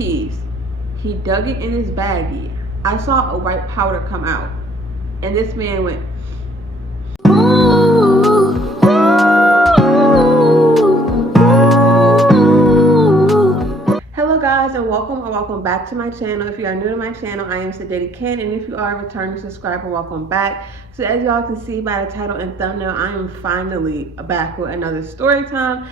keys. He dug it in his baggie. I saw a white powder come out. And this man went, hello guys, and welcome back to my channel. If you are new to my channel, I am Zodiac, and if you are a returning subscriber, welcome back. So as y'all can see by the title and thumbnail, I am finally back with another story time.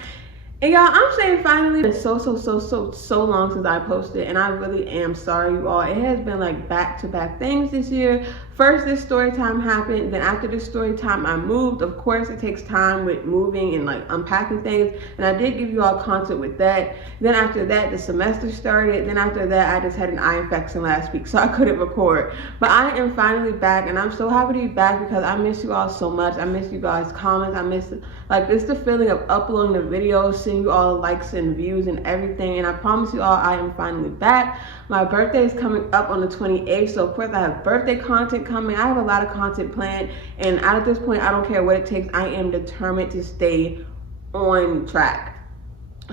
And y'all, I'm saying finally, it's so long since I posted, and I really am sorry, you all. It has been like back-to-back things this year. First, this story time happened. Then after this story time, I moved. Of course, it takes time with moving and like unpacking things. And I did give you all content with that. Then after that, the semester started. Then after that, I just had an eye infection last week, so I couldn't record. But I am finally back, and I'm so happy to be back because I miss you all so much. I miss you guys' comments. I miss like it's the feeling of uploading the videos, seeing you all likes and views and everything. And I promise you all, I am finally back. My birthday is coming up on the 28th, so of course I have birthday content coming. I have a lot of content planned, and at this point, I don't care what it takes. I am determined to stay on track.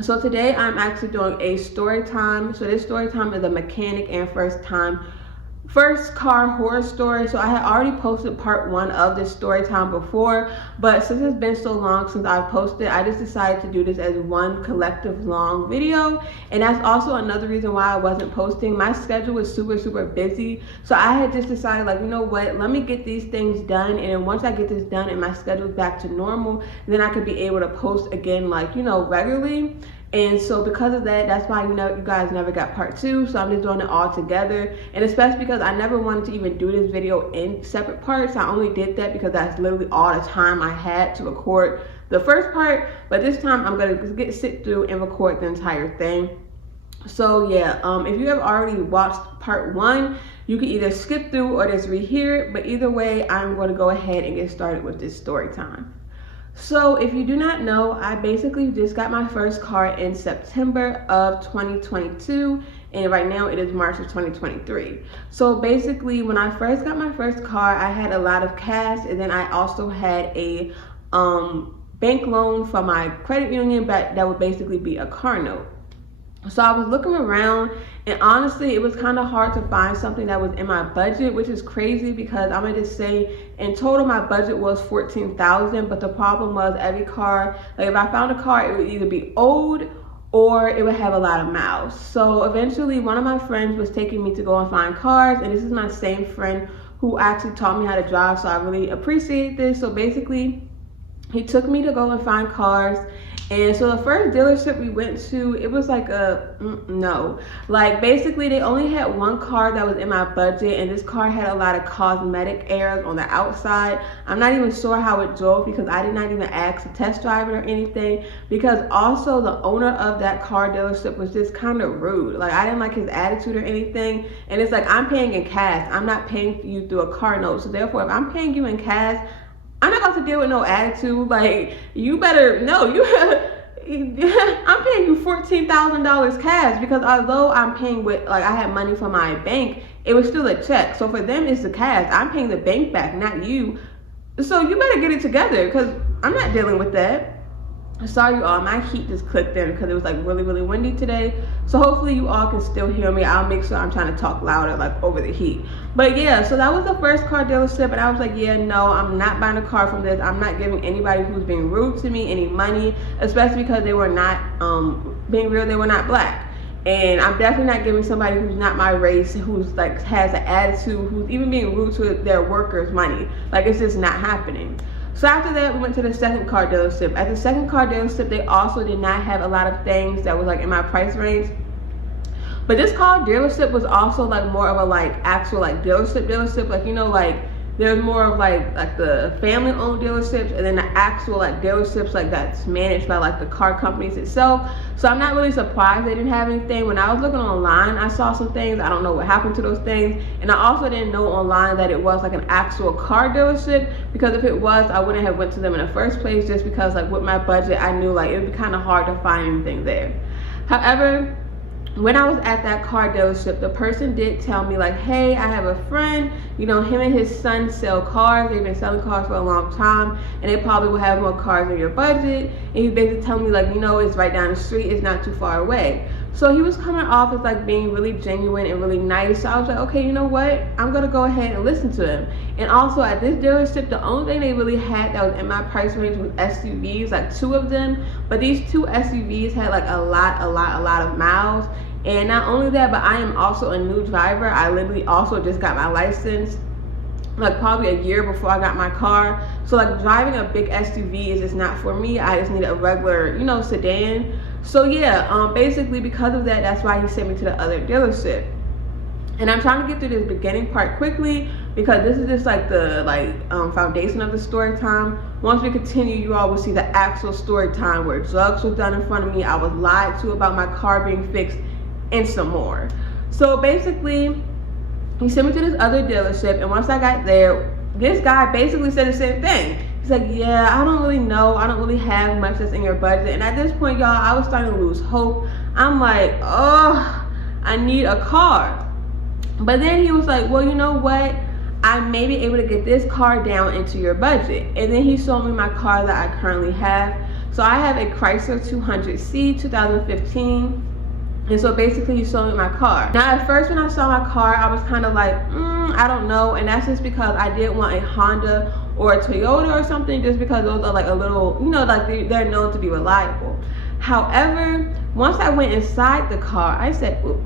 So today I'm actually doing a story time. So this story time is a mechanic and first car horror story. So I had already posted part 1 of this story time before, but since it's been so long since I've posted, I just decided to do this as one collective long video. And that's also another reason why I wasn't posting. My schedule was super busy, so I had just decided, like, you know what, let me get these things done, and then once I get this done and my schedule's back to normal, then I could be able to post again, like, you know, regularly. And so because of that, that's why you guys never got part 2. So I'm just doing it all together. And especially because I never wanted to even do this video in separate parts. I only did that because that's literally all the time I had to record the first part. But this time I'm gonna sit through and record the entire thing. So yeah, if you have already watched part 1, you can either skip through or just rehear it. But either way, I'm going to go ahead and get started with this story time. So if you do not know, I basically just got my first car in September of 2022, and right now it is March of 2023. So basically, when I first got my first car, I had a lot of cash, and then I also had a bank loan from my credit union, but that would basically be a car note. So I was looking around, and honestly, it was kind of hard to find something that was in my budget, which is crazy because I'm gonna just say in total my budget was $14,000, but the problem was every car, like if I found a car, it would either be old or it would have a lot of miles. So eventually one of my friends was taking me to go and find cars, and this is my same friend who actually taught me how to drive, so I really appreciate this. So basically, he took me to go and find cars. And so the first dealership we went to, it was like basically they only had one car that was in my budget, and this car had a lot of cosmetic errors on the outside. I'm not even sure how it drove because I did not even ask to test drive it or anything, because also the owner of that car dealership was just kind of rude. Like, I didn't like his attitude or anything, and it's like, I'm paying in cash. I'm not paying you through a car note, so therefore if I'm paying you in cash, I'm not about to deal with no attitude. Like, you better know I'm paying you $14,000 cash, because although I'm paying with, like, I had money from my bank, it was still a check. So for them, it's the cash. I'm paying the bank back, not you. So you better get it together, because I'm not dealing with that. Sorry, you all, my heat just clicked in because it was like really windy today. So hopefully you all can still hear me. I'll make sure I'm trying to talk louder, like over the heat. But yeah, so that was the first car dealership, and I was like, yeah, no, I'm not buying a car from this. I'm not giving anybody who's being rude to me any money, especially because they were not, being real, they were not black. And I'm definitely not giving somebody who's not my race, who's like has an attitude, who's even being rude to their workers money. Like, it's just not happening. So after that, we went to the second car dealership. At the second car dealership, they also did not have a lot of things that was like in my price range. But this car dealership was also like more of a like actual like dealership, like, you know, like there's more of like the family owned dealerships, and then the actual like dealerships like that's managed by like the car companies itself. So I'm not really surprised they didn't have anything. When I was looking online, I saw some things. I don't know what happened to those things, and I also didn't know online that it was like an actual car dealership, because if it was, I wouldn't have went to them in the first place, just because like with my budget, I knew like it would be kind of hard to find anything there. However, when I was at that car dealership, the person did tell me like, hey, I have a friend, you know, him and his son sell cars. They've been selling cars for a long time, and they probably will have more cars in your budget. And he's basically telling me like, you know, it's right down the street, it's not too far away. So he was coming off as like being really genuine and really nice. So I was like, okay, you know what? I'm gonna go ahead and listen to him. And also at this dealership, the only thing they really had that was in my price range was SUVs, like 2 of them. But these 2 SUVs had like a lot of miles. And not only that, but I am also a new driver. I literally also just got my license like probably a year before I got my car. So like driving a big SUV is just not for me. I just need a regular, you know, sedan. So yeah, basically because of that, that's why he sent me to the other dealership. And I'm trying to get through this beginning part quickly because this is just like the foundation of the story time. Once we continue, you all will see the actual story time where drugs was done in front of me, I was lied to about my car being fixed, and some more. So basically, he sent me to this other dealership, and once I got there, this guy basically said the same thing. He's like, yeah, I don't really know. I don't really have much that's in your budget. And at this point, y'all, I was starting to lose hope. I'm like, oh, I need a car. But then he was like, well, you know what? I may be able to get this car down into your budget. And then he showed me my car that I currently have. So I have a Chrysler 200C 2015. And so basically he showed me my car. Now at first when I saw my car, I was kind of like, I don't know. And that's just because I didn't want a Honda or a Toyota or something, just because those are like a little, you know, like they're known to be reliable. However, once I went inside the car, I said, ooh,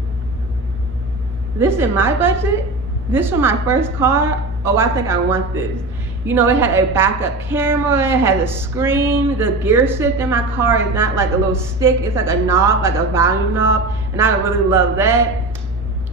this in my budget? This for my first car? Oh, I think I want this. You know, it had a backup camera, it has a screen. The gear shift in my car is not like a little stick, it's like a knob, like a volume knob, and I really love that.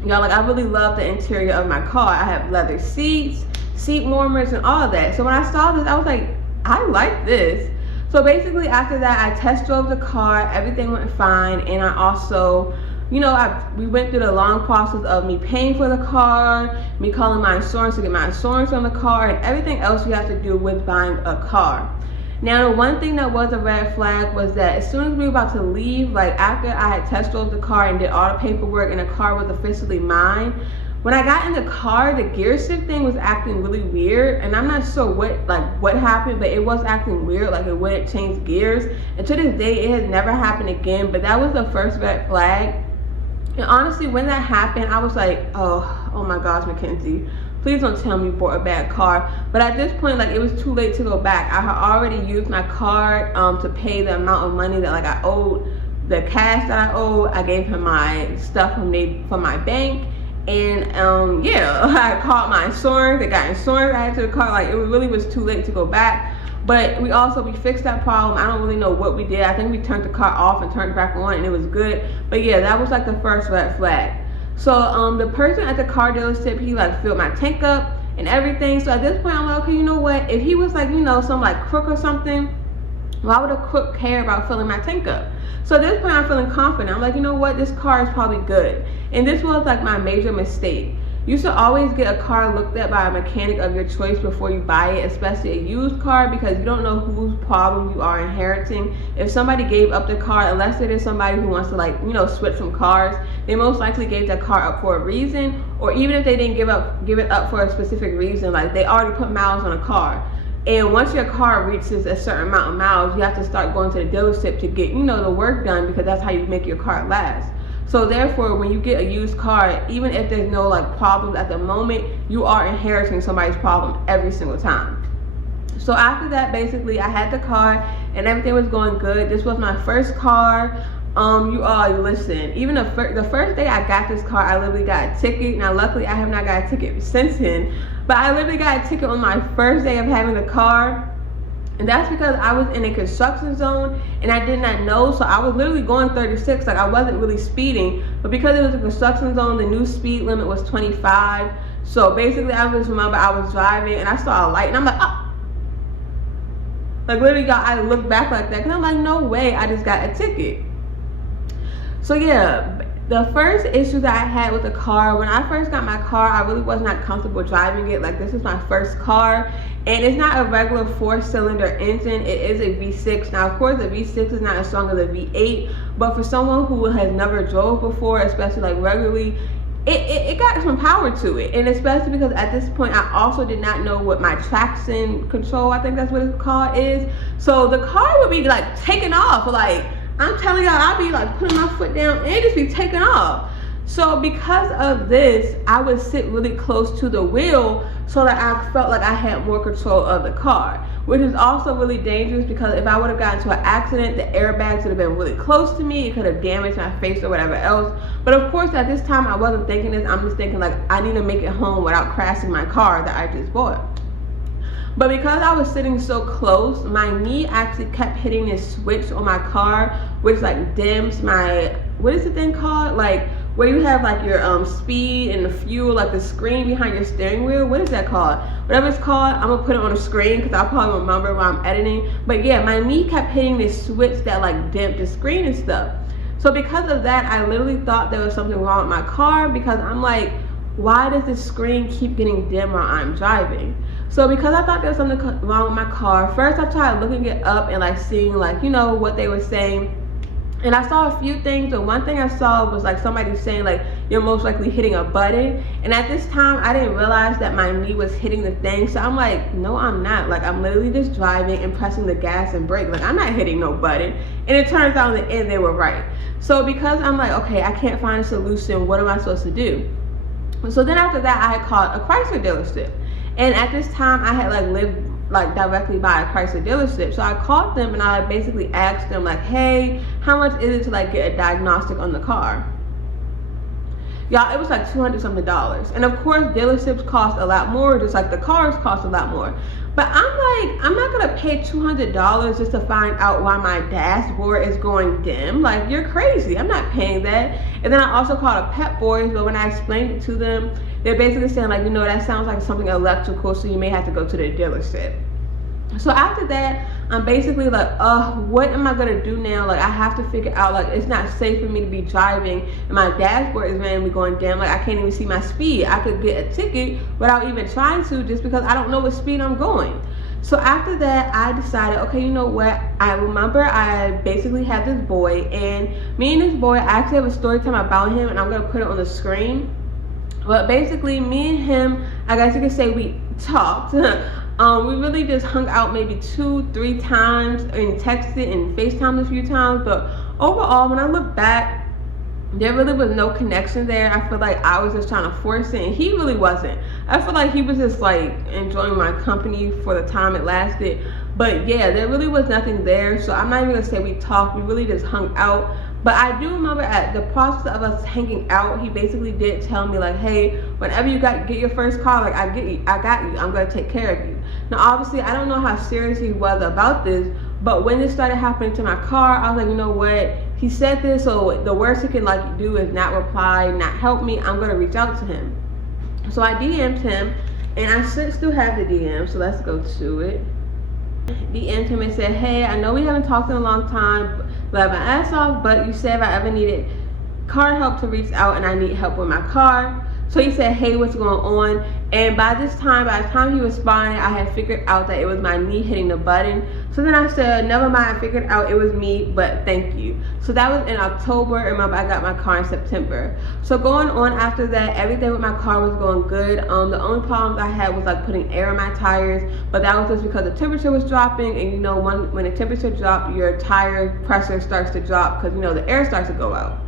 Y'all, like I really love the interior of my car. I have leather seats, seat warmers, and all of that. So when I saw this, I was like, I like this. So basically after that, I test drove the car, everything went fine, and I also, you know, we went through the long process of me paying for the car, me calling my insurance to get my insurance on the car, and everything else you have to do with buying a car. Now, the one thing that was a red flag was that as soon as we were about to leave, like after I had test drove the car and did all the paperwork and the car was officially mine, when I got in the car, the gear shift thing was acting really weird, and I'm not sure what happened, but it was acting weird, like it wouldn't change gears. And to this day, it has never happened again, but that was the first red flag. And honestly, when that happened, I was like, oh my gosh, McKenzie, please don't tell me you bought a bad car. But at this point, like it was too late to go back. I had already used my card to pay the amount of money that like I owed, the cash that I owed. I gave him my stuff from my bank. And yeah, I called my insurance. They got insurance added to the car. Like it really was too late to go back. But we fixed that problem. I don't really know what we did. I think we turned the car off and turned it back on, and it was good. But yeah, that was like the first red flag. So the person at the car dealership, he like filled my tank up and everything. So at this point, I'm like, okay, you know what? If he was like, you know, some like crook or something, why would a crook care about filling my tank up? So at this point, I'm feeling confident. I'm like, you know what? This car is probably good. And this was like my major mistake. You should always get a car looked at by a mechanic of your choice before you buy it, especially a used car, because you don't know whose problem you are inheriting. If somebody gave up the car, unless it is somebody who wants to like, you know, switch some cars, they most likely gave that car up for a reason. Or even if they didn't give it up for a specific reason, like they already put miles on a car. And once your car reaches a certain amount of miles, you have to start going to the dealership to get, you know, the work done, because that's how you make your car last. So therefore, when you get a used car, even if there's no like problems at the moment, you are inheriting somebody's problem every single time. So after that, basically, I had the car and everything was going good. This was my first car. You all listen, even the first day I got this car, I literally got a ticket. Now, luckily, I have not got a ticket since then, but I literally got a ticket on my first day of having the car. And that's because I was in a construction zone and I did not know. So I was literally going 36, like I wasn't really speeding. But because it was a construction zone, the new speed limit was 25. So basically I just remember I was driving and I saw a light and I'm like, oh. Like literally, y'all, I looked back like that because I'm like, no way, I just got a ticket. So yeah, the first issue that I had with the car, when I first got my car, I really was not comfortable driving it. Like this is my first car. And it's not a regular 4-cylinder engine, it is a V6. Now, of course, the V6 is not as strong as a V8, but for someone who has never drove before, especially like regularly, it got some power to it. And especially because at this point, I also did not know what my traction control, I think that's what it's called, is. So the car would be like taking off, like I'm telling y'all, I'll be like putting my foot down and just be taking off. So because of this, I would sit really close to the wheel so that I felt like I had more control of the car, which is also really dangerous because if I would have gotten into an accident, the airbags would have been really close to me. It could have damaged my face or whatever else. But of course, at this time, I wasn't thinking this. I'm just thinking like, I need to make it home without crashing my car that I just bought. But because I was sitting so close, my knee actually kept hitting this switch on my car, which like dims my, what is the thing called? Like where you have like your speed and the fuel, like the screen behind your steering wheel. What is that called? Whatever it's called, I'm gonna put it on the screen because I'll probably remember while I'm editing. But yeah, my knee kept hitting this switch that like dimmed the screen and stuff. So because of that, I literally thought there was something wrong with my car because I'm like, why does the screen keep getting dim while I'm driving? So because I thought there was something wrong with my car, first I tried looking it up and like seeing like, you know, what they were saying. And I saw a few things, but one thing I saw was like somebody saying like, you're most likely hitting a button. And at this time, I didn't realize that my knee was hitting the thing. So I'm like, no, I'm not. Like, I'm literally just driving and pressing the gas and brake. Like, I'm not hitting no button. And it turns out in the end, they were right. So because I'm like, okay, I can't find a solution. What am I supposed to do? So then after that, I had called a Chrysler dealership. And at this time, I had like lived like directly by a Chrysler dealership. So I called them and I basically asked them like, hey, how much is it to like get a diagnostic on the car? Y'all, it was like $200 something. And of course, dealerships cost a lot more, just like the cars cost a lot more. But I'm like, I'm not gonna pay $200 just to find out why my dashboard is going dim. Like, you're crazy. I'm not paying that. And then I also called a Pep Boys, but when I explained it to them, they're basically saying like, you know, that sounds like something electrical, so you may have to go to the dealership. So after that, I'm basically like, what am I gonna do now? Like, I have to figure out, like, it's not safe for me to be driving and my dashboard is randomly going down. Like, I can't even see my speed. I could get a ticket without even trying to, just because I don't know what speed I'm going. So after that, I decided, okay, you know what? I remember I basically had this boy, and me and this boy, I actually have a story time about him, and I'm gonna put it on the screen. But basically, me and him, I guess you could say we talked. We really just hung out maybe 2-3 times and texted and FaceTimed a few times. But overall, when I look back, there really was no connection there. I feel like I was just trying to force it, and he really wasn't. I feel like he was just like enjoying my company for the time it lasted. But yeah, there really was nothing there. So I'm not even gonna say we talked. We really just hung out. But I do remember at the process of us hanging out, he basically did tell me like, hey, whenever you get your first car, like I got you, I'm gonna take care of you. Now obviously I don't know how serious he was about this, but when this started happening to my car, I was like, you know what? He said this, so the worst he can like do is not reply, not help me. I'm gonna reach out to him. So I DM'd him, and I should still have the DM, so let's go to it. DM'd him and said, hey, I know we haven't talked in a long time, but my ass off, but you said if I ever needed car help to reach out and I need help with my car. So he said, hey, what's going on? And by the time he responded, I had figured out that it was my knee hitting the button. So then I said, never mind, I figured out it was me, but thank you. So that was in October. Remember, I got my car in September. So going on after that, everything with my car was going good. The only problems I had was like putting air in my tires, but that was just because the temperature was dropping, and you know, when the temperature drops, your tire pressure starts to drop because you know the air starts to go out.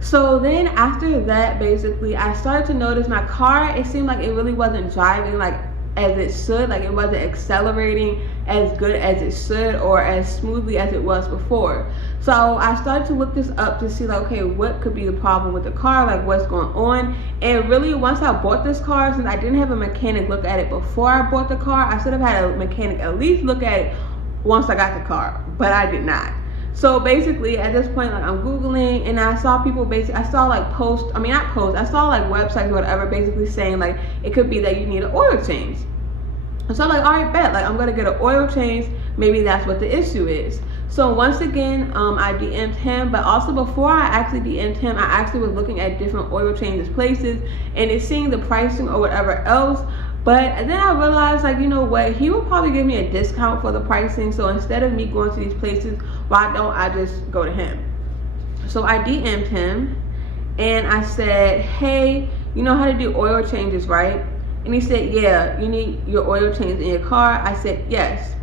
So then after that, basically, I started to notice my car, it seemed like it really wasn't driving like as it should, like it wasn't accelerating as good as it should or as smoothly as it was before. So I started to look this up to see like, okay, what could be the problem with the car, like what's going on. And really, once I bought this car, since I didn't have a mechanic look at it before I bought the car, I should have had a mechanic at least look at it once I got the car, but I did not. So basically at this point, like I'm Googling and I saw people I saw like I saw like websites or whatever basically saying like it could be that you need an oil change. So I'm like, all right, bet, like I'm gonna get an oil change, maybe that's what the issue is. So once again, I DM'd him, but also before I actually DM'd him, I actually was looking at different oil changes places and it's seeing the pricing or whatever else. But then I realized, like, you know what, he will probably give me a discount for the pricing. So instead of me going to these places, why don't I just go to him? So I DM'd him and I said, hey, you know how to do oil changes, right? And he said, yeah, you need your oil change in your car. I said, yes.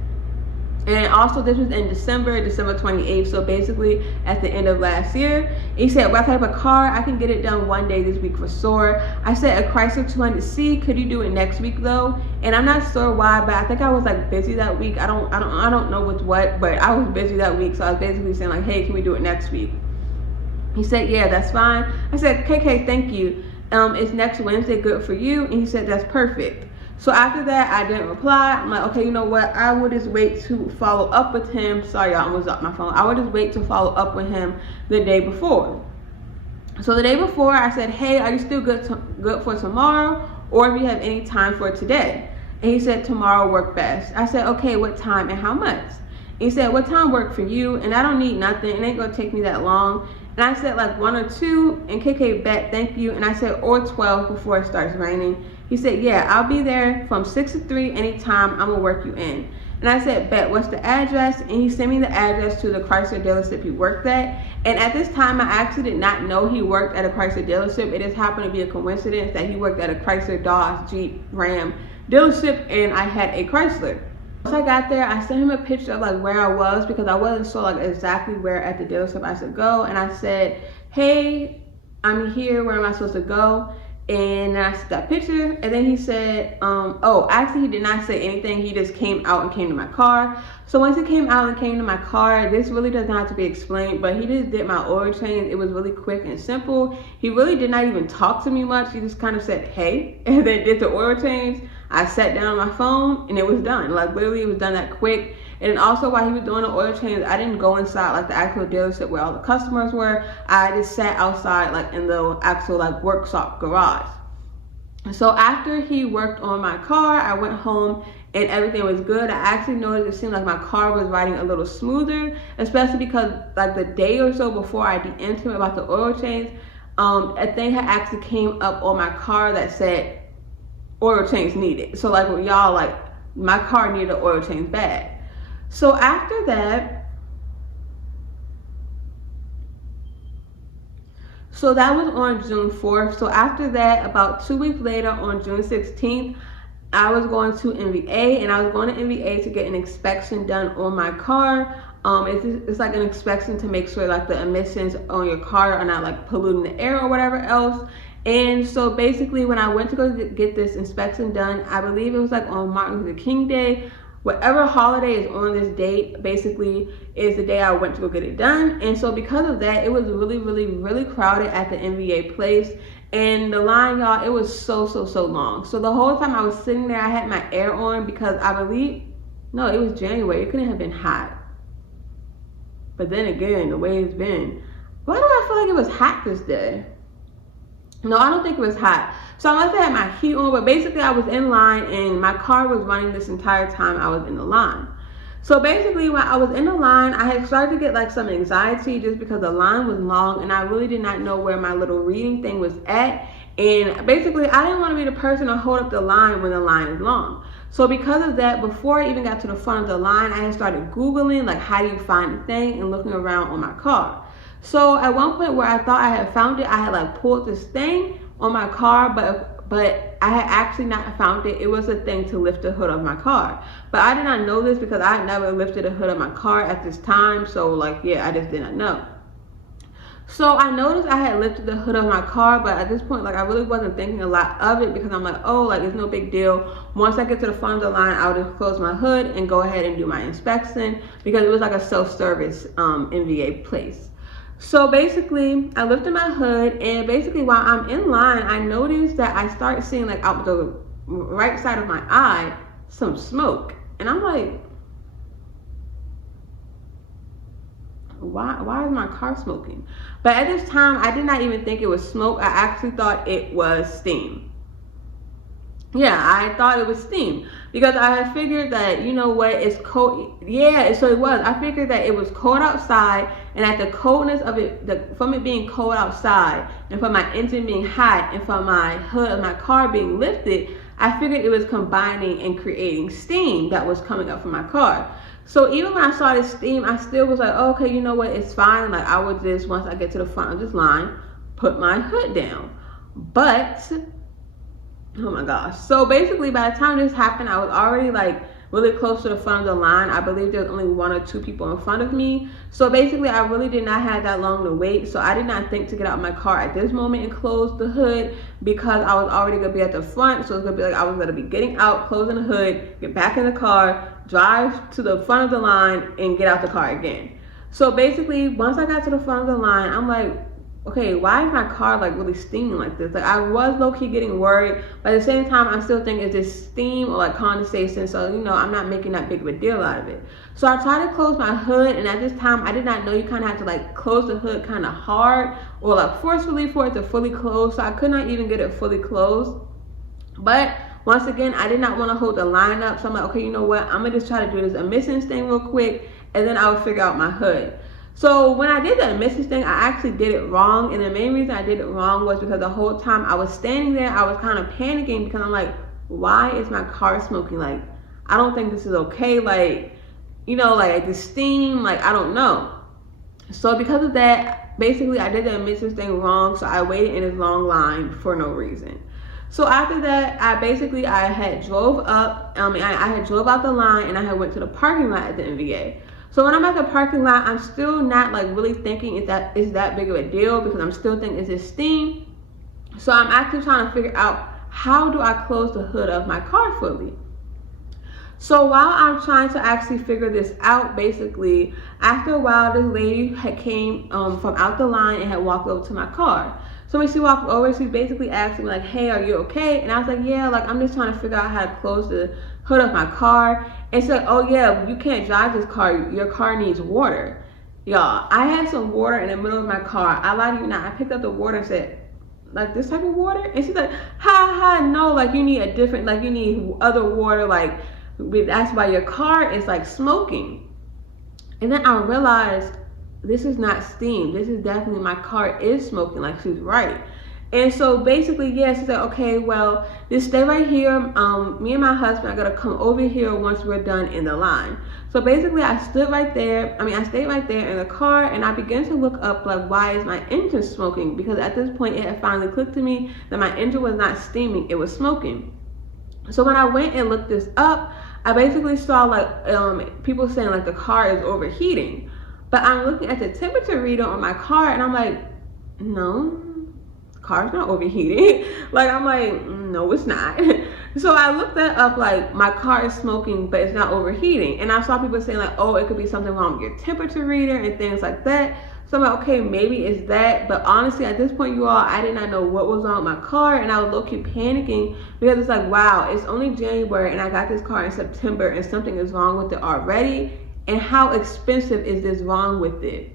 And also this was in December 28th, so basically at the end of last year. He said, what type of car? I can get it done one day this week for sure. I said, a Chrysler 200C, could you do it next week though? And I'm not sure why, but I think I was like busy that week. I don't know with what, but I was busy that week, so I was basically saying like, hey, can we do it next week? He said, yeah, that's fine. I said, KK, thank you. Is next Wednesday good for you? And he said, that's perfect. So after that, I didn't reply. I'm like, okay, you know what? I would just wait to follow up with him. Sorry, y'all, I almost dropped my phone. I would just wait to follow up with him the day before. So the day before, I said, hey, are you still good for tomorrow? Or if you have any time for today? And he said, tomorrow work best. I said, okay, what time and how much? And he said, what time work for you? And I don't need nothing. It ain't gonna take me that long. And I said like 1 or 2, and KK bet, thank you. And I said, or 12 before it starts raining. He said, yeah, I'll be there from 6 to 3 anytime. I'm gonna work you in. And I said, bet, what's the address? And he sent me the address to the Chrysler dealership he worked at. And at this time, I actually did not know he worked at a Chrysler dealership. It just happened to be a coincidence that he worked at a Chrysler, Dodge, Jeep, Ram dealership, and I had a Chrysler. Once I got there, I sent him a picture of like where I was, because I wasn't sure like exactly where at the dealership I should go. And I said, hey, I'm here, where am I supposed to go? And I sent that picture, and then he said, oh, actually he did not say anything. He just came out and came to my car. So once he came out and came to my car, this really doesn't have to be explained, but he just did my oil change. It was really quick and simple. He really did not even talk to me much. He just kind of said, hey, and then did the oil change. I sat down on my phone and it was done. Like literally it was done that quick. And then also while he was doing the oil change, I didn't go inside like the actual dealership where all the customers were. I just sat outside like in the actual like workshop garage. So after he worked on my car, I went home and everything was good. I actually noticed it seemed like my car was riding a little smoother, especially because like the day or so before I DM'd him about the oil change, a thing had actually came up on my car that said oil change needed. So like y'all, like my car needed an oil change bad. So after that, so that was on June 4th. So after that, about 2 weeks later on June 16th, I was going to NVA, and I was going to NVA to get an inspection done on my car. It's like an inspection to make sure like the emissions on your car are not like polluting the air or whatever else. And so basically when I went to go get this inspection done, I believe it was like on Martin Luther King Day. Whatever holiday is on this date basically is the day I went to go get it done. And so because of that, it was really, really, really crowded at the NVA place. And the line, y'all, it was so long. So the whole time I was sitting there, I had my air on because I believe, no, it was January. It couldn't have been hot. But then again, the way it's been, why do I feel like it was hot this day? No, I don't think it was hot. So I must have had my heat on, but basically I was in line and my car was running this entire time I was in the line. So basically when I was in the line, I had started to get like some anxiety just because the line was long and I really did not know where my little reading thing was at. And basically I didn't want to be the person to hold up the line when the line is long. So because of that, before I even got to the front of the line, I had started Googling like how do you find the thing and looking around on my car. So at one point where I thought I had found it, I had like pulled this thing on my car, but I had actually not found it. It was a thing to lift the hood of my car. But I did not know this because I had never lifted the hood of my car at this time. So like, yeah, I just did not know. So I noticed I had lifted the hood of my car, but at this point, like I really wasn't thinking a lot of it because I'm like, oh, like it's no big deal. Once I get to the front of the line, I'll just close my hood and go ahead and do my inspection because it was like a self-service NVA place. So basically, I lifted my hood, and basically while I'm in line, I noticed that I start seeing like out the right side of my eye, some smoke. And I'm like, why is my car smoking? But at this time, I did not even think it was smoke. I actually thought it was steam. Yeah, I thought it was steam because I had figured that, you know what, it's cold. Yeah, so it was. I figured that it was cold outside, and at the coldness of it, from it being cold outside, and from my engine being hot, and from my hood of my car being lifted, I figured it was combining and creating steam that was coming up from my car. So even when I saw this steam, I still was like, oh, okay, you know what, it's fine. Like I would just, once I get to the front of this line, put my hood down. But oh my gosh. So basically by the time this happened, I was already like really close to the front of the line. I believe there's only 1 or 2 people in front of me. So basically, I really did not have that long to wait. So I did not think to get out of my car at this moment and close the hood, because I was already going to be at the front. So it's going to be like I was going to be getting out, closing the hood, get back in the car, drive to the front of the line, and get out the car again. So basically, once I got to the front of the line, I'm like, okay, why is my car like really steaming like this? Like, I was low-key getting worried, but at the same time, I'm still thinking, is this steam or like condensation? So, you know, I'm not making that big of a deal out of it. So I tried to close my hood, and at this time, I did not know you kind of have to like close the hood kind of hard or like forcefully for it to fully close. So I could not even get it fully closed. But once again, I did not want to hold the line up. So I'm like, okay, you know what? I'm gonna just try to do this emissions thing real quick, and then I'll figure out my hood. So when I did the emissions thing, I actually did it wrong. And the main reason I did it wrong was because the whole time I was standing there, I was kind of panicking, because I'm like, why is my car smoking? Like, I don't think this is okay. Like, you know, like the steam, like, I don't know. So because of that, basically I did the emissions thing wrong. So I waited in this long line for no reason. So after that, I had drove up, I had drove out the line, and I had went to the parking lot at the NVA. So when I'm at the parking lot, I'm still not like really thinking is that big of a deal, because I'm still thinking, is this steam? So I'm actually trying to figure out, how do I close the hood of my car fully? So while I'm trying to actually figure this out, basically, after a while, this lady had came from out the line and had walked over to my car. So when she walked over, she basically asked me like, hey, are you okay? And I was like, yeah, like I'm just trying to figure out how to close the hood of my car. And she said, oh yeah, you can't drive this car. Your car needs water. Y'all, I had some water in the middle of my car. I lied to you not. I picked up the water and said, like this type of water? And she's like, ha, no, like you need a different, like you need other water. Like that's why your car is like smoking. And then I realized, this is not steam. This is definitely, my car is smoking. Like, she's right. And so basically, yeah, she said, okay, well, just stay right here. Me and my husband are gonna come over here once we're done in the line. So basically, I stayed right there in the car, and I began to look up, like, why is my engine smoking? Because at this point, it had finally clicked to me that my engine was not steaming, it was smoking. So when I went and looked this up, I basically saw like people saying like the car is overheating. But I'm looking at the temperature reader on my car, and I'm like, no, the car's not overheating. Like, I'm like, no, it's not. So I looked that up, like, my car is smoking, but it's not overheating. And I saw people saying like, oh, it could be something wrong with your temperature reader and things like that. So I'm like, okay, maybe it's that. But honestly, at this point, you all, I did not know what was wrong with my car, and I was low-key panicking, because it's like, wow, it's only January, and I got this car in September, and something is wrong with it already. And how expensive is this wrong with it?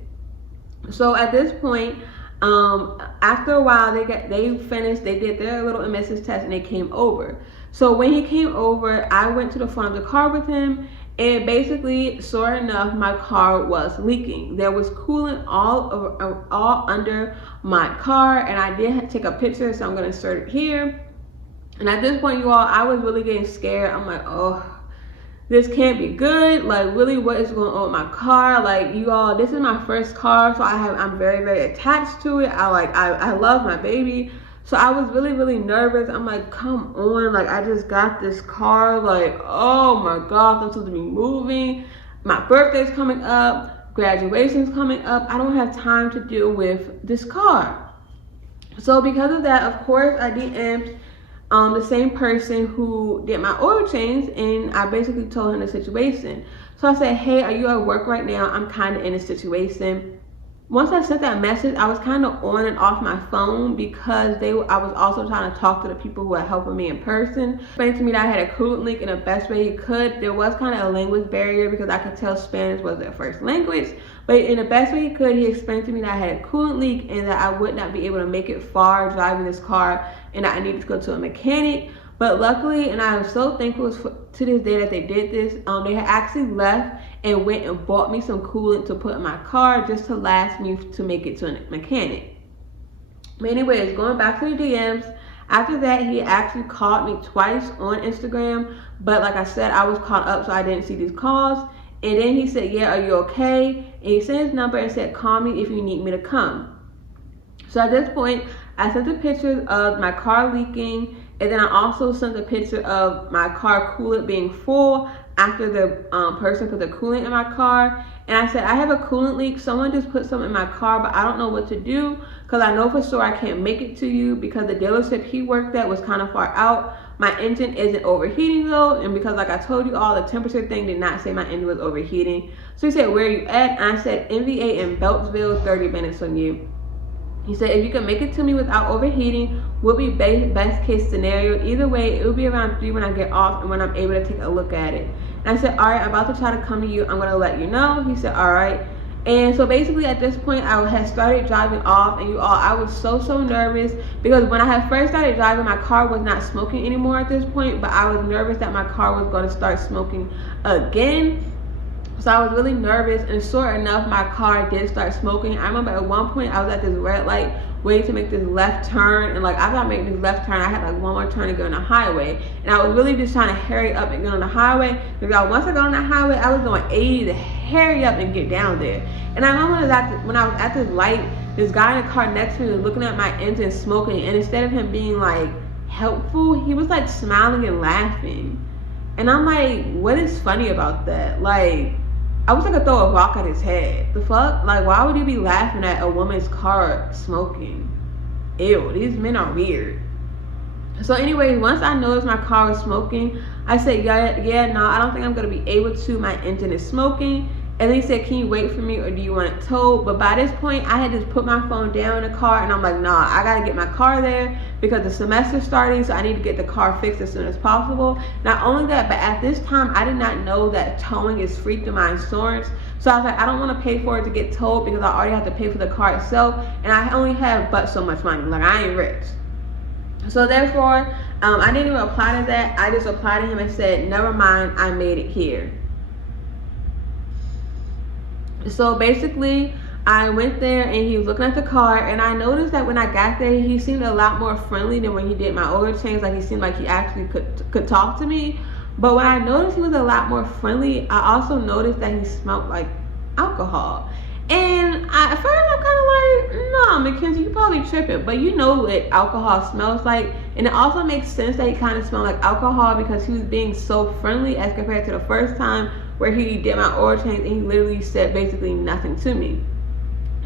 So at this point, after a while, they finished, they did their little emissions test, and they came over. So when he came over, I went to the front of the car with him, and basically, sure enough, my car was leaking. There was coolant all under my car, and I did take a picture, so I'm gonna insert it here. And at this point, you all, I was really getting scared. I'm like, oh, this can't be good. Like, really, what is going on with my car? Like, you all, this is my first car, so I'm very, very attached to it. I love my baby. So I was really, really nervous. I'm like, come on, like, I just got this car. Like, oh my God, I'm supposed to be moving. My birthday's coming up. Graduation's coming up. I don't have time to deal with this car. So because of that, of course, I DM'd the same person who did my oil change, and I basically told him the situation. So I said, hey, are you at work right now? I'm kind of in a situation. Once I sent that message, I was kind of on and off my phone, because I was also trying to talk to the people who are helping me in person. Explained to me that I had a coolant leak in the best way he could. There was kind of a language barrier, because I could tell Spanish was their first language. But in the best way he could, he explained to me that I had a coolant leak, and that I would not be able to make it far driving this car, and that I needed to go to a mechanic. But luckily, and I am so thankful to this day that they did this, they had actually left and went and bought me some coolant to put in my car, just to last me to make it to a mechanic. But anyways, going back to the DMs, after that, he actually called me twice on Instagram. But like I said, I was caught up, so I didn't see these calls. And then he said, yeah, are you okay? And he sent his number and said, call me if you need me to come. So at this point, I sent the pictures of my car leaking, And then I also sent a picture of my car coolant being full after the person put the coolant in my car. And I said, I have a coolant leak. Someone just put some in my car, but I don't know what to do because I know for sure I can't make it to you because the dealership he worked at was kind of far out. My engine isn't overheating though, and because like I told you all, the temperature thing did not say my engine was overheating. So he said, where are you at? And I said, NVA in Beltsville, 30 minutes from you. He said, if you can make it to me without overheating, would be best case scenario. Either way, it will be around 3 when I get off and when I'm able to take a look at it. And I said, all right, I'm about to try to come to you. I'm going to let you know. He said, all right. And so basically at this point, I had started driving off, and you all, I was so nervous because when I had first started driving, my car was not smoking anymore at this point, but I was nervous that my car was going to start smoking again. So I was really nervous, and sure enough, my car did start smoking. I remember at one point I was at this red light waiting to make this left turn, and like after I made this left turn, I had like one more turn to go on the highway, and I was really just trying to hurry up and get on the highway because once I got on the highway, I was going 80 to hurry up and get down there. And I remember that when I was at this light, this guy in the car next to me was looking at my engine smoking, and instead of him being like helpful, he was like smiling and laughing. And I'm like, what is funny about that? Like, I wish I could throw a rock at his head. The fuck? Like, why would you be laughing at a woman's car smoking? Ew, these men are weird. So anyway, once I noticed my car was smoking, I said, yeah, no, I don't think I'm going to be able to. My engine is smoking. And then he said, can you wait for me or do you want it towed? But by this point, I had just put my phone down in the car, and I'm like, nah, I got to get my car there because the semester's starting, so I need to get the car fixed as soon as possible. Not only that, but at this time, I did not know that towing is free through my insurance. So I was like, I don't want to pay for it to get towed because I already have to pay for the car itself, and I only have but so much money. Like, I ain't rich. So therefore, I didn't even reply to that. I just replied to him and said, never mind, I made it here. So basically, I went there and he was looking at the car, and I noticed that when I got there, he seemed a lot more friendly than when he did my oil change. Like, he seemed like he actually could talk to me. But when I noticed he was a lot more friendly, I also noticed that he smelled like alcohol. And at first I'm kind of like, no, McKenzie, you probably tripping, but you know what alcohol smells like. And it also makes sense that he kind of smelled like alcohol because he was being so friendly as compared to the first time where he did my oil change and he literally said basically nothing to me.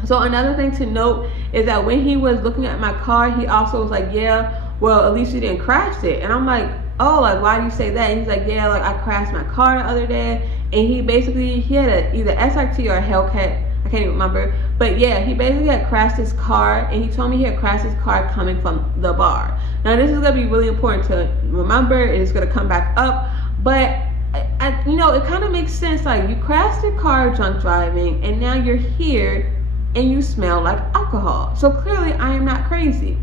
So another thing to note is that when he was looking at my car, he also was like, yeah, well, at least you didn't crash it. And I'm like, oh, like, why do you say that? And he's like, yeah, like, I crashed my car the other day. And he had either SRT or a Hellcat, I can't even remember. But yeah, he basically had crashed his car, and he told me he had crashed his car coming from the bar. Now, this is going to be really important to remember, and it's going to come back up. But you know, it kind of makes sense. Like, you crashed your car drunk driving, and now you're here and you smell like alcohol. So clearly I am not crazy.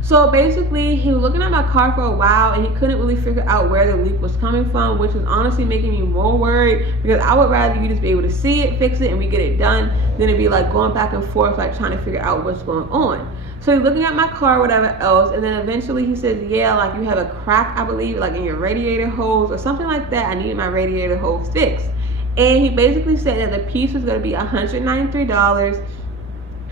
So basically, he was looking at my car for a while, and he couldn't really figure out where the leak was coming from, which was honestly making me more worried because I would rather you just be able to see it, fix it, and we get it done than to be like going back and forth, like trying to figure out what's going on. So he's looking at my car, whatever else, and then eventually he says, yeah, like, you have a crack, I believe, like in your radiator hose or something like that. I needed my radiator hose fixed. And he basically said that the piece was going to be $193.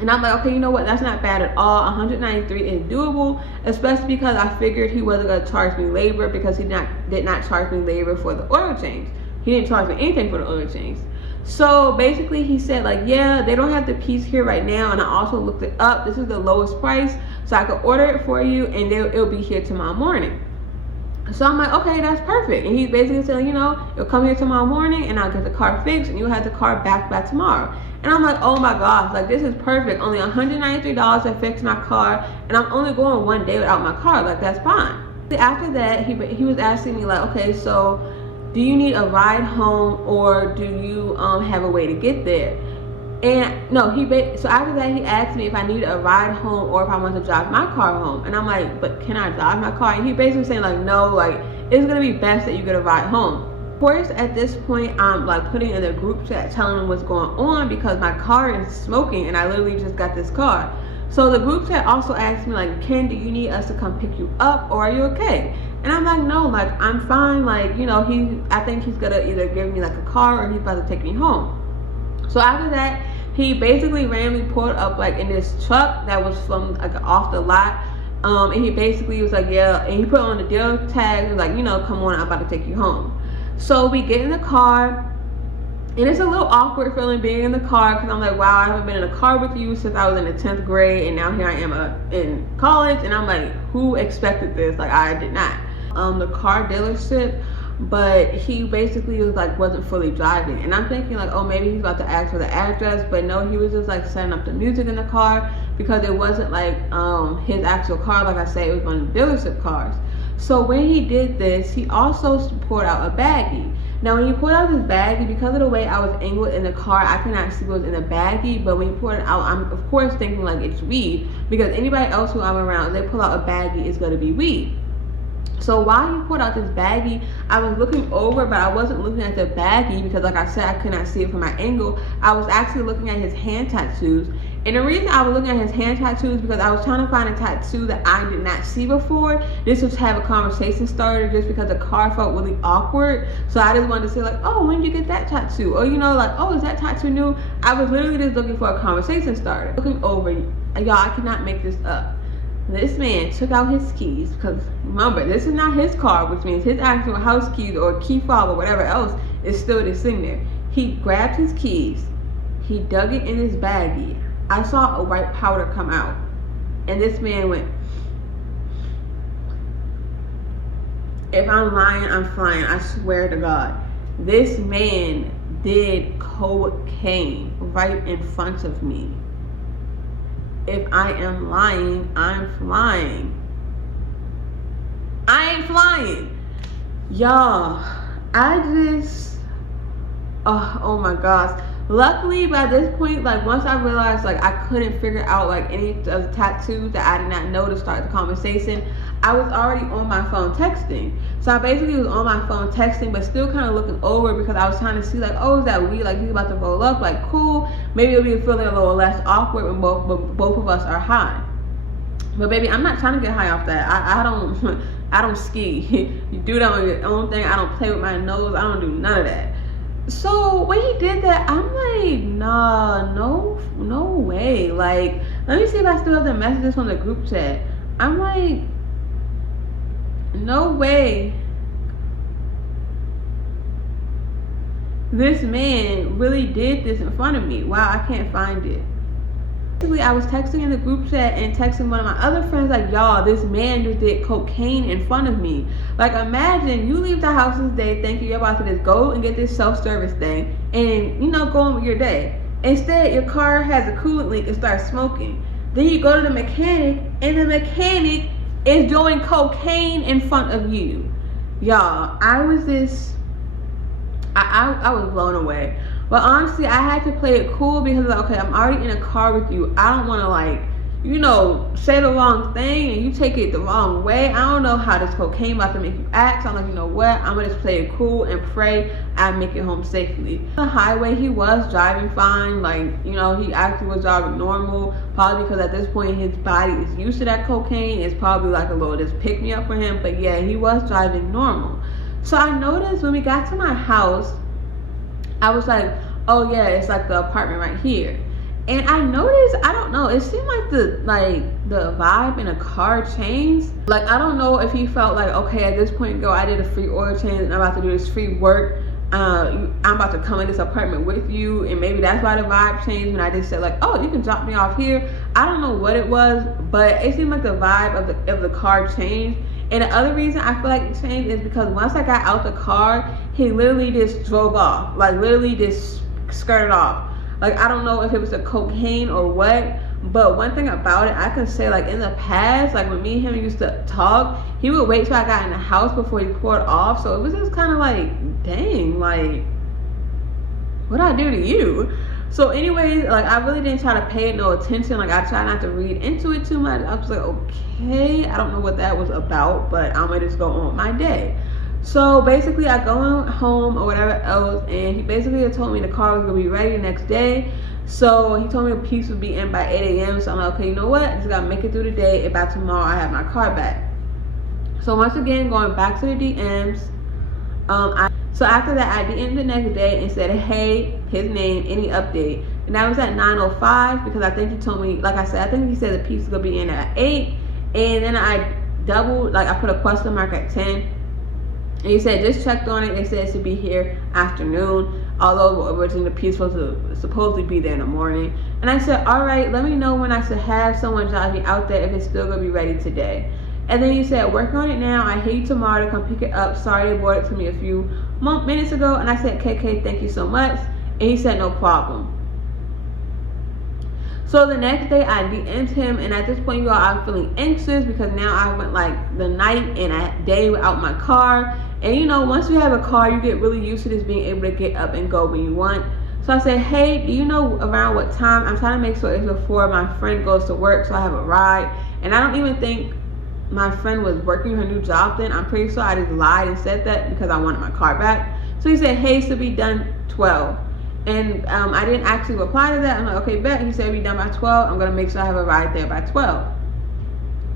And I'm like, okay, you know what? That's not bad at all. $193 is doable, especially because I figured he wasn't going to charge me labor because he did not charge me labor for the oil change. He didn't charge me anything for the oil change. So basically he said, like, yeah, they don't have the piece here right now, and I also looked it up. This is the lowest price, so I could order it for you, and it'll be here tomorrow morning. So I'm like, okay, that's perfect. And he's basically saying, you know, you'll come here tomorrow morning, and I'll get the car fixed, and you'll have the car back by tomorrow. And I'm like, oh my gosh, like, this is perfect. Only $193 to fix my car, and I'm only going one day without my car. Like, that's fine. After that, he was asking me, like, okay, so do you need a ride home, or do you have a way to get there? And no, so after that, he asked me if I needed a ride home or if I wanted to drive my car home. And I'm like, but can I drive my car? And he basically saying, like, no, like, it's gonna be best that you get a ride home. Of course, at this point, I'm like putting in a group chat telling them what's going on because my car is smoking and I literally just got this car. So the group chat also asked me, like, Ken, do you need us to come pick you up, or are you okay? And I'm like, no, like, I'm fine. Like, you know, I think he's gonna either give me like a car or he's about to take me home. So after that, he basically randomly pulled up like in this truck that was from like off the lot, And he basically was like, yeah, and he put on the deal tag and was like, you know, come on, I'm about to take you home. So we get in the car, and it's a little awkward feeling being in the car, because I'm like, wow, I haven't been in a car with you since I was in the 10th grade, and now here I am in college, and I'm like, who expected this? Like, I did not. The car dealership, but he basically was like, wasn't fully driving, and I'm thinking like, oh, maybe he's about to ask for the address, but no, he was just like setting up the music in the car, because it wasn't like his actual car. Like I said, it was one of the dealership cars. So when he did this, he also poured out a baggie. Now when he poured out his baggie, because of the way I was angled in the car, I could not see what was in the baggie, but when he poured it out, I'm of course thinking like it's weed, because anybody else who I'm around, if they pull out a baggie, it's going to be weed. So while he poured out this baggie, I was looking over, but I wasn't looking at the baggie, because like I said, I could not see it from my angle. I was actually looking at his hand tattoos. And the reason I was looking at his hand tattoos, because I was trying to find a tattoo that I did not see before. This was to have a conversation starter, just because the car felt really awkward. So I just wanted to say like, oh, when did you get that tattoo? Or, you know, like, oh, is that tattoo new? I was literally just looking for a conversation starter. Looking over, y'all, I cannot make this up. This man took out his keys, because remember, this is not his car, which means his actual house keys or key fob or whatever else is still just sitting there. He grabbed his keys, he dug it in his baggie. I saw a white powder come out, and this man went, if I'm lying, I'm flying, I swear to God. This man did cocaine right in front of me. If I am lying, I'm flying. I ain't flying. Y'all, I just, oh my gosh. Luckily, by this point, like once I realized like I couldn't figure out like any of the tattoos that I did not know to start the conversation, I was already on my phone texting. So I basically was on my phone texting, but still kind of looking over, because I was trying to see like, oh, is that weed? Like he's about to roll up, like cool. Maybe it'll be feeling a little less awkward when both of us are high. But baby, I'm not trying to get high off that. I don't ski. You do that on your own thing. I don't play with my nose. I don't do none of that. So when he did that, I'm like, nah, no way. Like, let me see if I still have the messages from the group chat. I'm like, no way. This man really did this in front of me. Wow, I can't find it. I was texting in the group chat and texting one of my other friends like, y'all, this man just did cocaine in front of me. Like, imagine you leave the house this day thinking you're about to just go and get this self-service thing and, you know, go on with your day. Instead, your car has a coolant leak and starts smoking. Then you go to the mechanic, and the mechanic is doing cocaine in front of you. Y'all, I was just, I was blown away. But honestly, I had to play it cool, because like, okay, I'm already in a car with you. I don't want to like, you know, say the wrong thing and you take it the wrong way. I don't know how this cocaine about to make you act. So I'm like, you know what? I'm going to just play it cool and pray I make it home safely. On the highway, he was driving fine. Like, you know, he actually was driving normal. Probably because at this point, his body is used to that cocaine. It's probably like a little just pick me up for him. But yeah, he was driving normal. So I noticed when we got to my house, I was like, oh yeah, it's like the apartment right here. And I noticed, I don't know, it seemed like the vibe in a car changed. Like, I don't know if he felt like, okay, at this point, girl, I did a free oil change and I'm about to do this free work. I'm about to come in this apartment with you, and maybe that's why the vibe changed when I just said like, oh, you can drop me off here. I don't know what it was, but it seemed like the vibe of the car changed. And the other reason I feel like it changed is because once I got out the car, he literally just drove off. Like, literally just skirted off. Like, I don't know if it was the cocaine or what, but one thing about it, I can say, like, in the past, like, when me and him used to talk, he would wait till I got in the house before he poured off. So it was just kind of like, dang, like, what'd I do to you? So anyways, like, I really didn't try to pay it no attention. Like, I tried not to read into it too much. I was like, okay, I don't know what that was about, but I'm gonna just go on with my day. So basically, I go home or whatever else, and he basically told me the car was gonna be ready the next day. So he told me the piece would be in by 8 a.m. So I'm like, okay, you know what? I just gotta make it through the day, and by tomorrow I have my car back. So once again, going back to the DMs, so after that, I DM'd the next day and said, hey, his name, any update? And that was at 9:05, because I think he told me, like I said, I think he said the piece is gonna be in at 8. And then I doubled, like I put a question mark at 10. And he said, just checked on it. They said it should be here afternoon, although originally the piece was supposedly be there in the morning. And I said, all right, let me know when I should have someone drive me out there if it's still gonna be ready today. And then he said, working on it now. I hate tomorrow to come pick it up. Sorry they brought it to me a few minutes ago. And I said, KK, thank you so much. And he said, no problem. So the next day I DM'd him, and at this point, y'all, I'm feeling anxious because now I went like the night and a day without my car. And you know, once you have a car, you get really used to just being able to get up and go when you want. So I said, hey, do you know around what time? I'm trying to make sure it's before my friend goes to work so I have a ride. And I don't even think my friend was working her new job then. I'm pretty sure I just lied and said that because I wanted my car back. So he said, hey, should be done 12. And I didn't actually reply to that. I'm like, okay, bet. He said, be done by 12. I'm going to make sure I have a ride there by 12.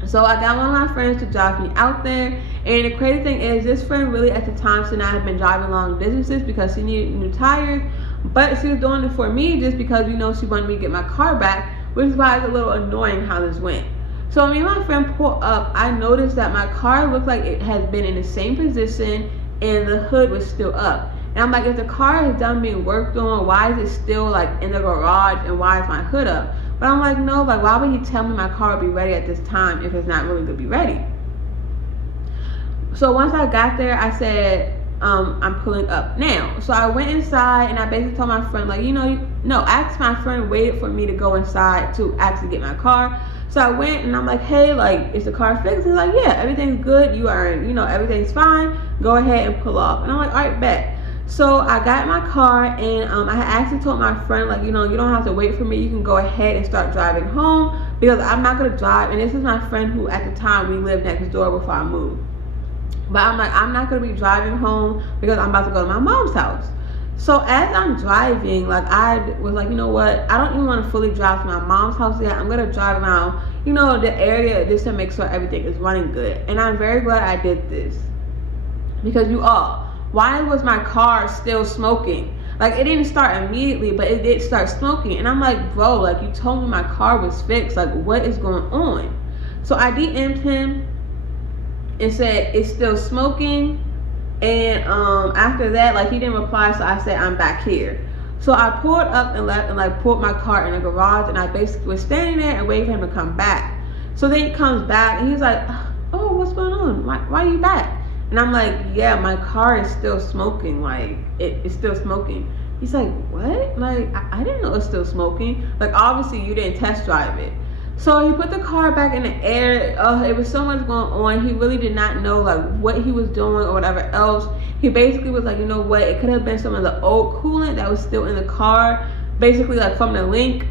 So I got one of my friends to drive me out there. And the crazy thing is, this friend really at the time should not have been driving long distances because she needed new tires. But she was doing it for me just because, you know, she wanted me to get my car back, which is why it's a little annoying how this went. So me and my friend pulled up. I noticed that my car looked like it has been in the same position and the hood was still up. And I'm like, if the car is done being worked on, why is it still like in the garage and why is my hood up? But I'm like, no, like why would he tell me my car would be ready at this time if it's not really gonna be ready? So once I got there, I said, I'm pulling up now. So I went inside and I basically told my friend, like, I asked my friend, waited for me to go inside to actually get my car. So I went and I'm like, hey, like, is the car fixed? He's like, yeah, everything's good. You are, everything's fine. Go ahead and pull off. And I'm like, all right, bet. So I got in my car and I had actually told my friend, like, you don't have to wait for me. You can go ahead and start driving home because I'm not going to drive. And this is my friend who at the time we lived next door before I moved. But I'm like, I'm not going to be driving home because I'm about to go to my mom's house. So as I'm driving, like I was like, you know what? I don't even want to fully drive to my mom's house yet. I'm going to drive around, the area just to make sure everything is running good. And I'm very glad I did this because why was my car still smoking? Like it didn't start immediately, but it did start smoking. And I'm like, bro, like you told me my car was fixed. Like what is going on? So I DM'd him and said it's still smoking. And after that, like he didn't reply, so I said I'm back here. So I pulled up and left and like pulled my car in the garage, and I basically was standing there and waiting for him to come back. So then he comes back and he's like, oh, what's going on? Why are you back? And I'm like, yeah, my car is still smoking. Like it's still smoking. He's like, what? Like I didn't know it's still smoking. Like obviously you didn't test drive it. So he put the car back in the air. It was so much going on. He really did not know like what he was doing or whatever else. He basically was like, you know what? It could have been some of the old coolant that was still in the car, basically like from the link,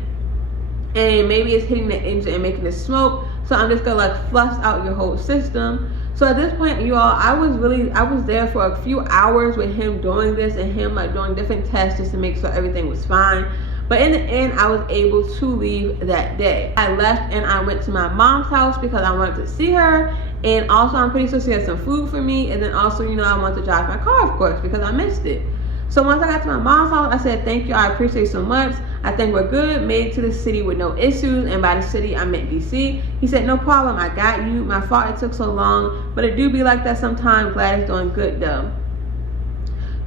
and maybe it's hitting the engine and making it smoke. So I'm just gonna like flush out your whole system. So at this point, you all, I was there for a few hours with him doing this and him like doing different tests just to make sure everything was fine. But in the end, I was able to leave that day. I left and I went to my mom's house because I wanted to see her. And also, I'm pretty sure she had some food for me. And then also, I wanted to drive my car, of course, because I missed it. So once I got to my mom's house, I said, thank you, I appreciate it so much. I think we're good, made it to the city with no issues. And by the city, I meant DC. He said, no problem, I got you. My fault it took so long, but it do be like that sometimes. Glad it's doing good though.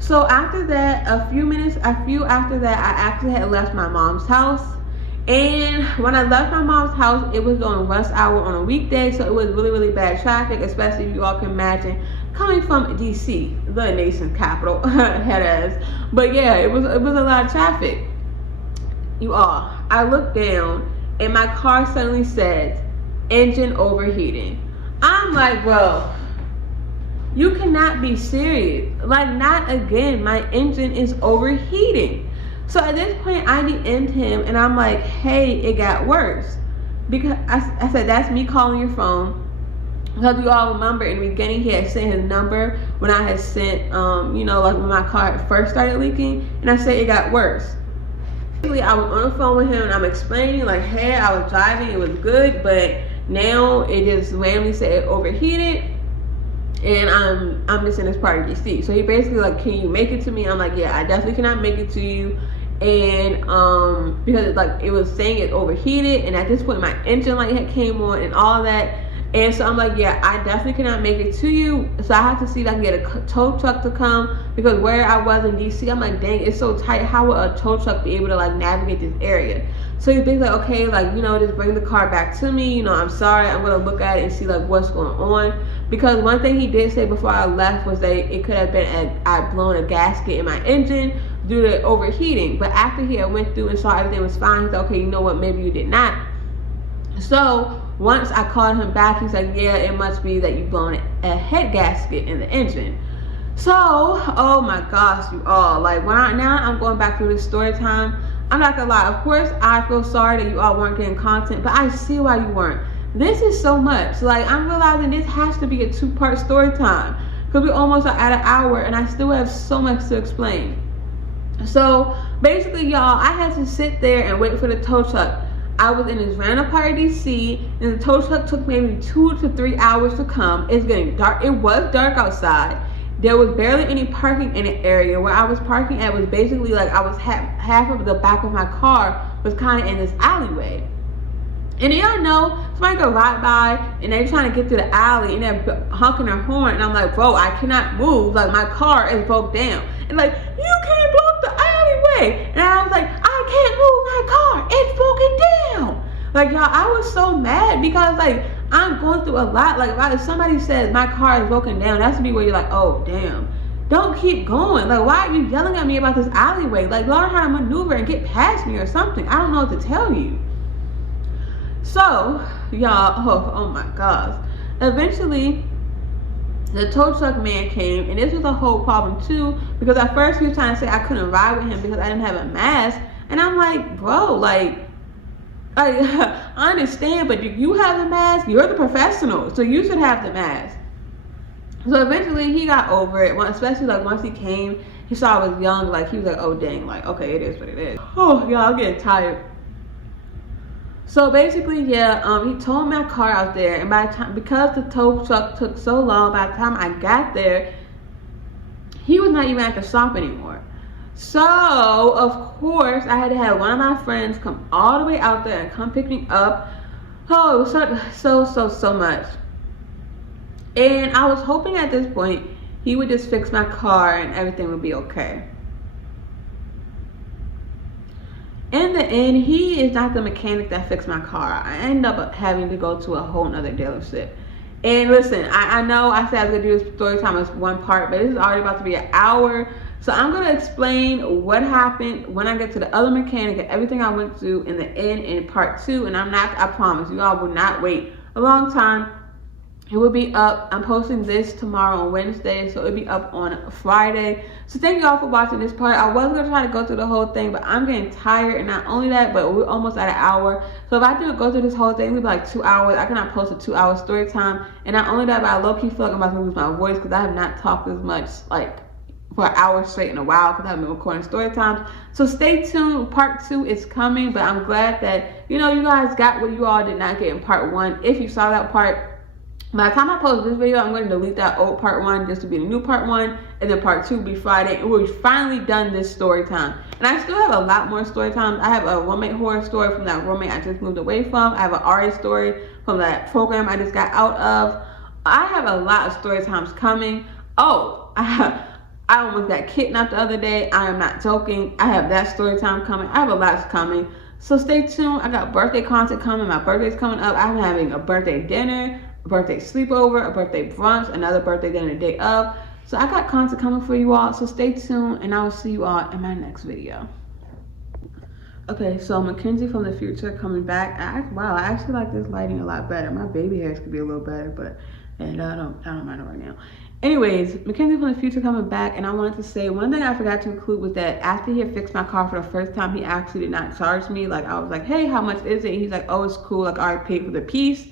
So after that, a few after that, I actually had left my mom's house. And when I left my mom's house, it was during rush hour on a weekday, so it was really, really bad traffic, especially if you all can imagine coming from DC, the nation's capital, head ass. But yeah, it was a lot of traffic. You all, I looked down and my car suddenly said, engine overheating. I'm like, bro, you cannot be serious. Like, not again. My engine is overheating. So at this point, I DM'd him and I'm like, hey, it got worse. Because I said, that's me calling your phone. Because you all remember in the beginning, he had sent his number when I had sent, like when my car first started leaking. And I said, it got worse. Basically, I was on the phone with him and I'm explaining, like, hey, I was driving, it was good, but now it just randomly said it overheated. And I'm missing this part of DC. So he basically like, can you make it to me? I'm like, yeah, I definitely cannot make it to you. And because like it was saying it overheated, and at this point my engine light had came on and all that. And so I'm like, yeah, I definitely cannot make it to you. So I have to see if I can get a tow truck to come, because where I was in DC, I'm like, dang, it's so tight. How will a tow truck be able to like navigate this area? So you think like, okay, like, you know, just bring the car back to me. You know, I'm sorry. I'm going to look at it and see like what's going on. Because one thing he did say before I left was that it could have been I'd blown a gasket in my engine due to overheating. But after he had went through and saw everything was fine, he said, okay, you know what, maybe you did not. So once I called him back, he's like, yeah, it must be that you've blown a head gasket in the engine. So, oh my gosh, you all, like now I'm going back through this story time. I'm not gonna lie, of course I feel sorry that you all weren't getting content, but I see why you weren't. This is so much. Like, I'm realizing this has to be a 2-part story time, because we almost are at an hour and I still have so much to explain. So basically, y'all, I had to sit there and wait for the tow truck. I was in this random part of DC, and the tow truck took maybe 2 to 3 hours to come. It's getting dark. It was dark outside. There was barely any parking in the area. Where I was parking at was basically like I was half of the back of my car was kind of in this alleyway. And y'all know, somebody could ride by and they're trying to get to the alley and they're honking their horn, and I'm like, bro, I cannot move. Like, my car is broke down. And like, you can't block the alleyway. And I was like, I can't move my car. It's broken down. Like, y'all, I was so mad because like I'm going through a lot. Like, if somebody says my car is broken down, that's to be where you're like, oh damn. Don't keep going. Like, why are you yelling at me about this alleyway? Like, learn how to maneuver and get past me or something. I don't know what to tell you. So, y'all, oh my gosh. Eventually, the tow truck man came, and this was a whole problem too, because at first he was trying to say I couldn't ride with him because I didn't have a mask. And I'm like, bro, like I understand, but you have a mask, you're the professional, so you should have the mask. So eventually he got over it, especially like once he came, he saw I was young, like he was like, oh dang, like okay, it is what it is. Oh, y'all, I'm getting tired. So basically, yeah, he towed my car out there, and by the time, because the tow truck took so long, by the time I got there, he was not even at the shop anymore. So, of course, I had to have one of my friends come all the way out there and come pick me up. Oh, it was so much. And I was hoping at this point, he would just fix my car and everything would be okay. In the end, he is not the mechanic that fixed my car. I end up having to go to a whole nother dealership. And listen, I know I said I was going to do this story time as 1 part, but this is already about to be an hour. So I'm going to explain what happened when I get to the other mechanic and everything I went through in the end in part 2. And I promise you all will not wait a long time. It will be up. I'm posting this tomorrow on Wednesday, so it'll be up on Friday. So thank you all for watching this part. I was going to try to go through the whole thing, but I'm getting tired. And not only that, but we're almost at an hour. So if I do go through this whole thing, it'll be like 2 hours. I cannot post a 2-hour story time. And not only that, but I low-key feel like I'm about to lose my voice because I have not talked as much like for an hour straight in a while because I haven't been recording story times. So stay tuned. Part 2 is coming, but I'm glad that, you know, you guys got what you all did not get in part 1. If you saw that part, by the time I post this video, I'm going to delete that old part 1 just to be the new part 1, and then part 2 will be Friday, and we're finally done this story time. And I still have a lot more story times. I have a roommate horror story from that roommate I just moved away from. I have an Aries story from that program I just got out of. I have a lot of story times coming. Oh, I almost got kidnapped the other day. I am not joking. I have that story time coming. I have a lot coming. So stay tuned. I got birthday content coming. My birthday's coming up. I'm having a birthday dinner, a birthday sleepover, a birthday brunch, another birthday dinner the day of. So I got content coming for you all. So stay tuned, and I will see you all in my next video. Okay, so McKenzie from the future coming back. Wow, I actually like this lighting a lot better. My baby hairs could be a little better, but and I don't mind it right now. Anyways, McKenzie from the future coming back, and I wanted to say one thing I forgot to include was that after he had fixed my car for the first time, he actually did not charge me. Like, I was like, hey, how much is it? And he's like, oh, it's cool. Like, I already paid for the piece.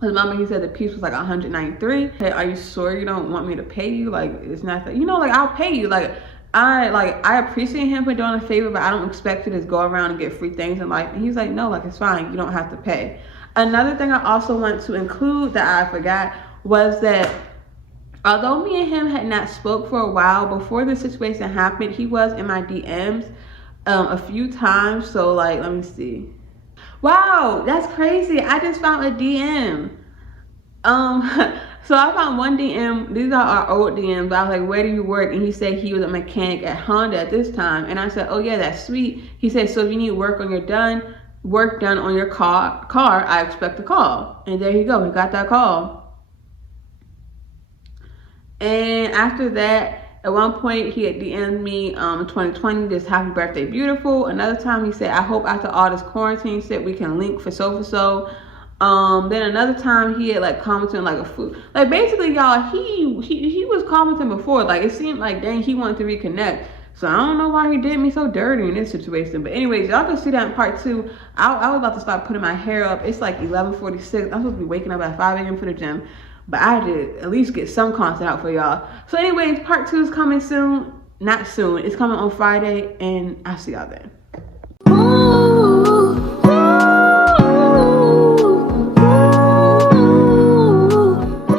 His mama, he said the piece was like $193. Hey, are you sure you don't want me to pay you? Like, it's not that, you know, like, I'll pay you. Like, I appreciate him for doing a favor, but I don't expect you to just go around and get free things in life. And he's like, no, like, it's fine. You don't have to pay. Another thing I also want to include that I forgot was that although me and him had not spoke for a while before this situation happened, he was in my DMs a few times. So, like, let me see. Wow, that's crazy. I just found a DM. So I found one DM. These are our old DMs. I was like, "Where do you work?" And he said he was a mechanic at Honda at this time. And I said, "Oh yeah, that's sweet." He said, "So if you need work done on your car, I expect a call." And there you go. He got that call. And after that, at one point, he had DM'd me in 2020, this happy birthday, beautiful. Another time, he said, "I hope after all this quarantine shit, we can link for so. Then another time, he had like commented like a food. Like basically, y'all, he was commenting before. Like it seemed like dang, he wanted to reconnect. So I don't know why he did me so dirty in this situation. But anyways, y'all can see that in part 2. I was about to start putting my hair up. It's like 11:46. I'm supposed to be waking up at 5 a.m. for the gym. But I did at least get some content out for y'all. So anyways, part 2 is coming soon. Not soon. It's coming on Friday. And I'll see y'all then.